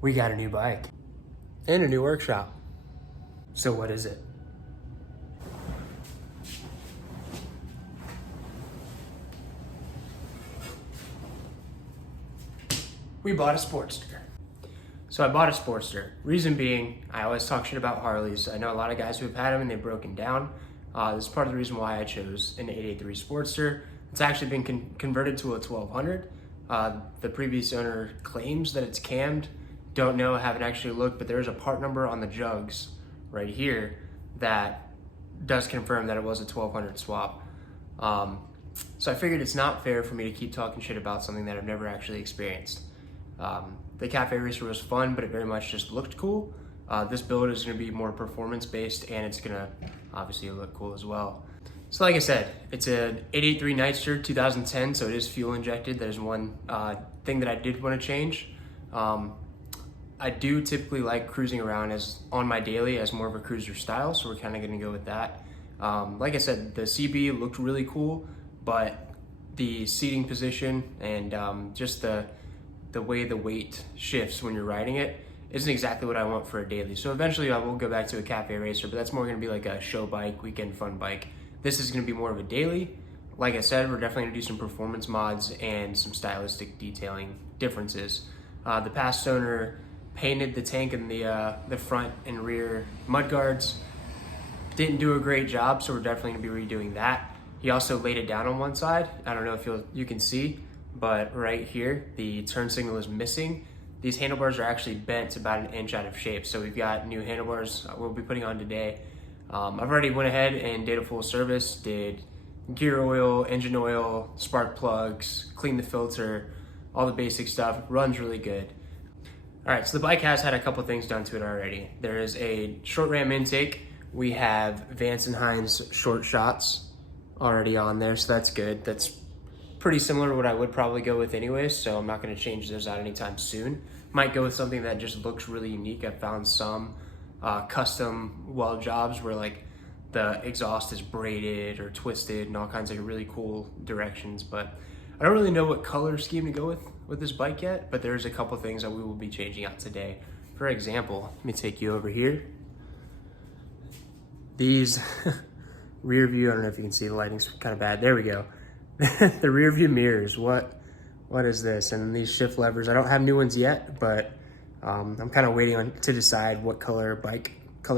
we got a new bike and a new workshop. So what is it? We bought a Sportster. So I bought a Sportster. Reason being, I always talk shit about Harleys. I know a lot of guys who have had them and they've broken down. This is part of the reason why I chose an 883 Sportster. It's actually been converted to a 1200. The previous owner claims that it's cammed. Don't know, haven't actually looked, but there's a part number on the jugs right here that does confirm that it was a 1200 swap. So I figured it's not fair for me to keep talking shit about something that I've never actually experienced. The cafe racer was fun, but it very much just looked cool. This build is going to be more performance based, and it's going to obviously look cool as well. So like I said, it's an 883 Nightster 2010, so it is fuel injected. There's one thing that I did want to change. I do typically like cruising around on my daily as more of a cruiser style, so we're kind of going to go with that. Like I said, the CB looked really cool, but the seating position and just the way the weight shifts when you're riding it isn't exactly what I want for a daily. So eventually I will go back to a cafe racer, but that's more going to be like a show bike, weekend fun bike. This is going to be more of a daily. Like I said, we're definitely going to do some performance mods and some stylistic detailing differences. The past owner painted the tank and the front and rear mudguards. Didn't do a great job, so we're definitely going to be redoing that. He also laid it down on one side. I don't know if you can see, but right here, the turn signal is missing. These handlebars are actually bent about an inch out of shape. So we've got new handlebars we'll be putting on today. I've already went ahead and did a full service, did gear oil, engine oil, spark plugs, cleaned the filter, all the basic stuff. Runs really good. All right, so the bike has had a couple things done to it already. There is a short ram intake. We have Vance and Hines short shots already on there, so that's good. That's pretty similar to what I would probably go with anyways, so I'm not going to change those out anytime soon. Might go with something that just looks really unique. I've found some custom weld jobs where like the exhaust is braided or twisted and all kinds of really cool directions, but I don't really know what color scheme to go with this bike yet, but there's a couple things that we will be changing out today. For example, let me take you over here. These rear view, I don't know if you can see, the lighting's kind of bad. There we go. The rear view mirrors, what is this? And then these shift levers, I don't have new ones yet, but I'm kind of waiting to decide what color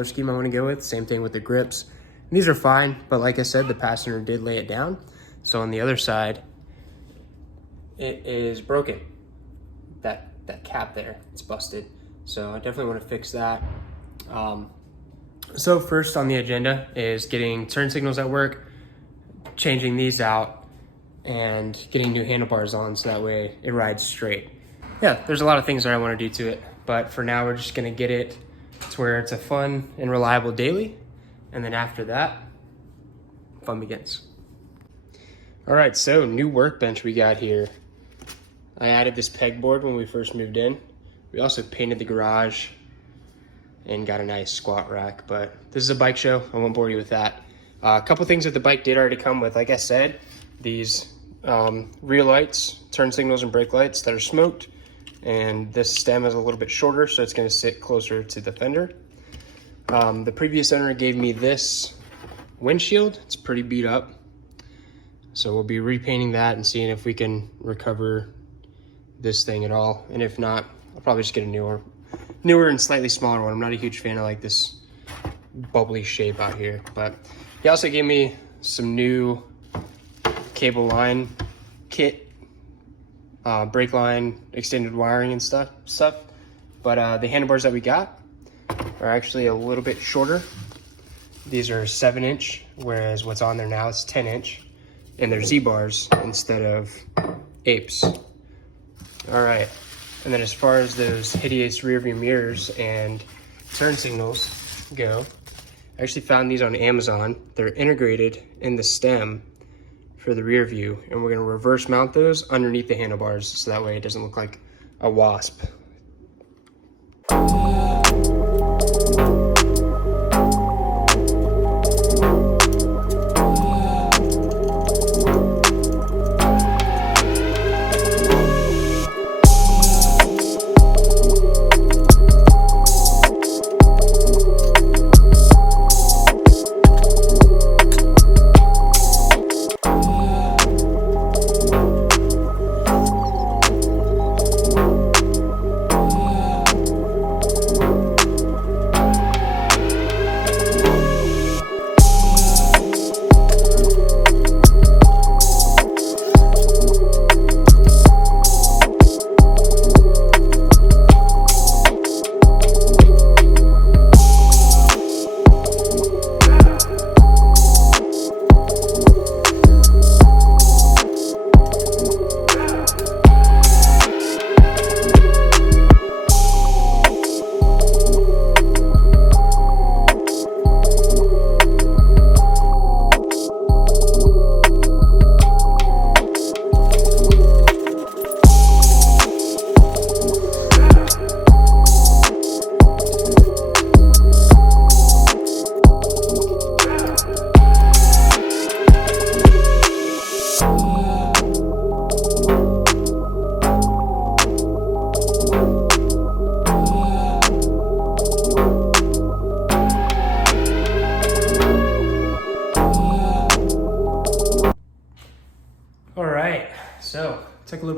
scheme I want to go with. Same thing with the grips. And these are fine, but like I said, the passenger did lay it down. So on the other side, it is broken. That cap there, it's busted. So I definitely want to fix that. So first on the agenda is getting turn signals at work, changing these out, and getting new handlebars on so that way it rides straight. Yeah, there's a lot of things that I want to do to it, but for now we're just going to get it to where it's a fun and reliable daily, and then after that, fun begins. All right, so new workbench we got here. I added this pegboard when we first moved in. We also painted the garage and got a nice squat rack, but this is a bike show. I won't bore you with that. A couple things that the bike did already come with. Like I said, these rear lights, turn signals and brake lights that are smoked, and this stem is a little bit shorter, so it's going to sit closer to the fender. The previous owner gave me this windshield. It's pretty beat up, so we'll be repainting that and seeing if we can recover this thing at all, and if not, I'll probably just get a newer and slightly smaller one. I'm not a huge fan of like this bubbly shape out here, but he also gave me some new cable line kit, brake line, extended wiring and stuff. But the handlebars that we got are actually a little bit shorter. These are 7-inch, whereas what's on there now is 10-inch, and they're Z-bars instead of apes. All right, and then as far as those hideous rear view mirrors and turn signals go, I actually found these on Amazon. They're integrated in the stem for the rear view, and we're going to reverse mount those underneath the handlebars so that way it doesn't look like a wasp.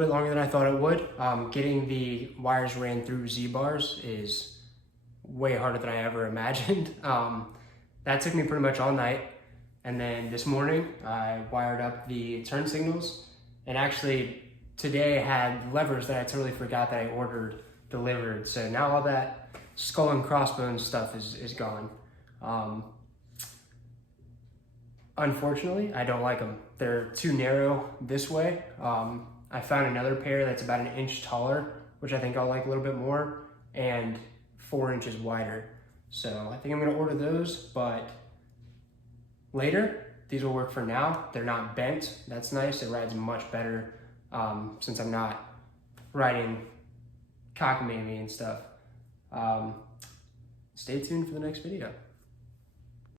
bit longer than I thought it would. Getting the wires ran through Z-bars is way harder than I ever imagined. That took me pretty much all night. And then this morning, I wired up the turn signals, and actually today I had levers that I totally forgot that I ordered delivered. So now all that skull and crossbones stuff is gone. Unfortunately, I don't like them. They're too narrow this way. I found another pair that's about 1 inch taller, which I think I'll like a little bit more, and 4 inches wider. So I think I'm gonna order those, but later. These will work for now. They're not bent. That's nice. It rides much better since I'm not riding cockamamie and stuff. Stay tuned for the next video.